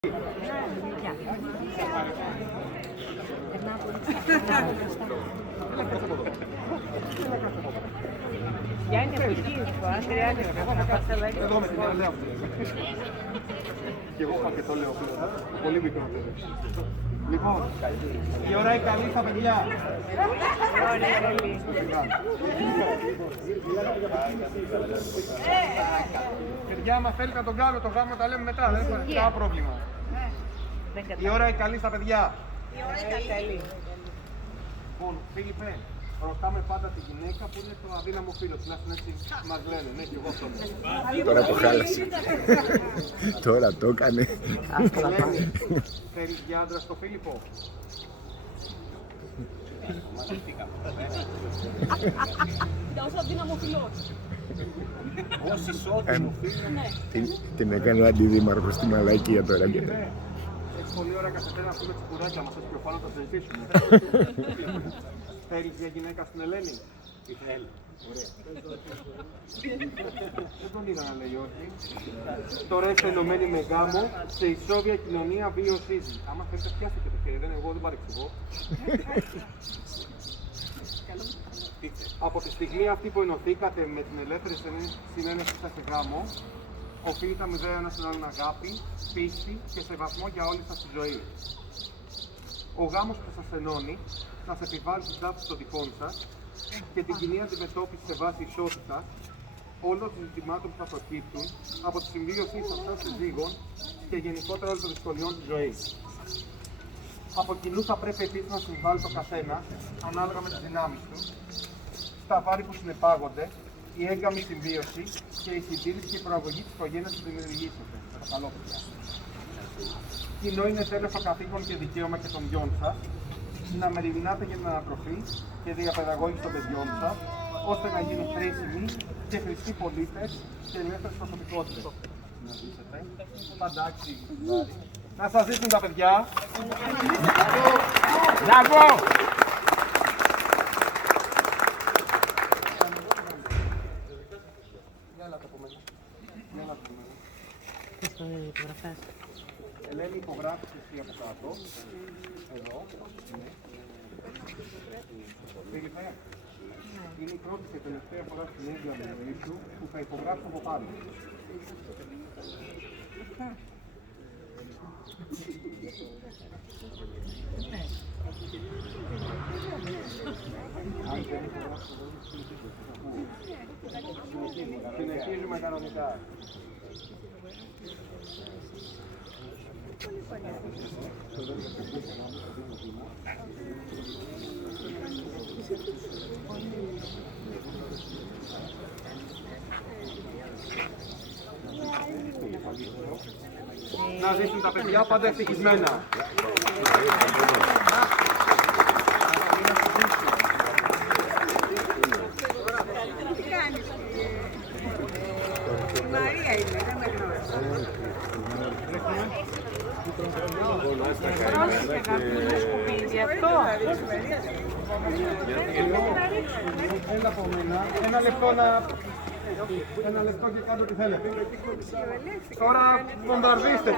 Γιάννη, από εκεί, αν χρειάζεται να πας εδώ με την Ελέα μου. Και εγώ είπα και το λέω πλέον. Πολύ μικρότερο. Λοιπόν, η ώρα είναι καλή στα παιδιά. Ωραία, καλή. Παιδιά, άμα θέλετε να τον κάνουμε, το γάμο τα λέμε μετά. Δεν έχουμε κανένα πρόβλημα. Η ώρα είναι καλή στα παιδιά. Η ώρα είναι καλή. Λοιπόν, Φίλιππε, ρωτάμε πάντα τη γυναίκα που είναι το αδύναμο φίλο. Τουλάχιστον έτσι μας λένε. Ναι, και εγώ αυτό. Τώρα το χάλασε. Τώρα το έκανε. Θέλεις για άντρα στο Φίλιππο? Όσο αδύναμο φιλός. Ως ισότιμο φίλο. Την έκανε ο αντιδήμαρχος στη Μαλαϊκία τώρα. Έχει πολύ ώρα καθένα να πούμε τις κουράκια μας, έτσι πιο πάνω θα συζητήσουμε. Θέλεις για γυναίκα στην Ελένη? Τι θέλει. Ωραία. Δεν τον είδα να λέει όχι. Τώρα είστε ενωμένοι με γάμο, σε ισόβια κοινωνία βιωσίζει. Άμα θέλετε πιάστε και το χέρι, εγώ δεν παρεξηγώ. Από τη στιγμή αυτή που ενωθήκατε με την ελεύθερη συνένεση σας σε γάμο, οφείλετε να μοιραία ένας τον άλλον αγάπη, πίστη και σεβασμό για όλη σας τη ζωή. Ο γάμος που σας ενώνει θα σας επιβάλλει τις τάσεις των τυχών σας και την κοινή αντιμετώπιση σε βάση ισότητας όλων των ζητημάτων που θα προκύπτουν από τη συμβίωση αυτών συζύγων και γενικότερα όλων των δυσκολιών της ζωής. Από κοινού θα πρέπει επίσης να συμβάλλει το καθένα, ανάλογα με τις δυνάμεις του, στα βάρη που συνεπάγονται, η έγκαμη συμβίωση και η συντήρηση και η προαγωγή της οικογένειας που δημιουργήσετε. Παρακαλώ, παιδιά. Κοινό είναι τέλος το καθήκον και δικαίωμα και των γιών σας να μεριμνάτε για την ανατροφή και διαπαιδαγώγηση των παιδιών σας, ώστε να γίνουν χρήσιμοι και χρηστοί πολίτες και ελεύθερες προσωπικότητες. Παντάξει. Να σας ζήσουν τα παιδιά. Μπράβο! Ελένη, υπογράφεις εσύ από κάτω. Εδώ. Φίλιππε, είναι η πρώτη και τελευταία φορά στην ίδια ζωή σου που θα υπογράψω από πάνω. Συνεχίζουμε κανονικά. Να ζήσουν τα παιδιά πάντα ευτυχισμένα. Η Μαρία είναι, δεν με γνώρισε. Πρόσεχε να πούμε σκουπίδι αυτό. Έλα από μένα. Ένα λεπτό και κάτω τι θέλετε. Τώρα βομβαρδίστε.